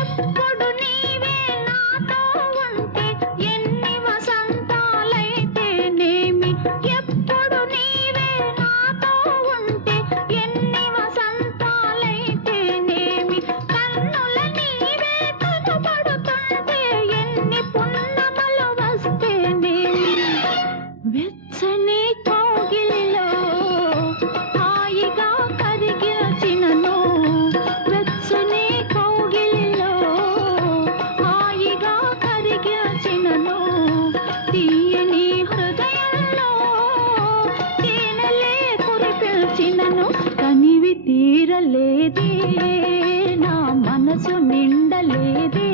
ఎప్పుడు నీవే నాతో ఉంటే ఎన్ని వసంతాలైతేనేమి, ఎప్పుడు నీవే నాతో ఉంటే ఎన్ని వసంతాలైతేనేమి, కన్నుల నీవే కనబడుతుంటే ఎన్ని పున్నమలు వస్తేనేమి, వెచ్చని కౌగిలిలో హాయిగా కరిగిచినను, వెచ్చని కౌగిలిలో హాయిగా కరిగిచినను, తీయని హృదయంలో తేనెలే కురిపిల్చినను, కనివి తీరలేదే నా మనసు నిండలేదే.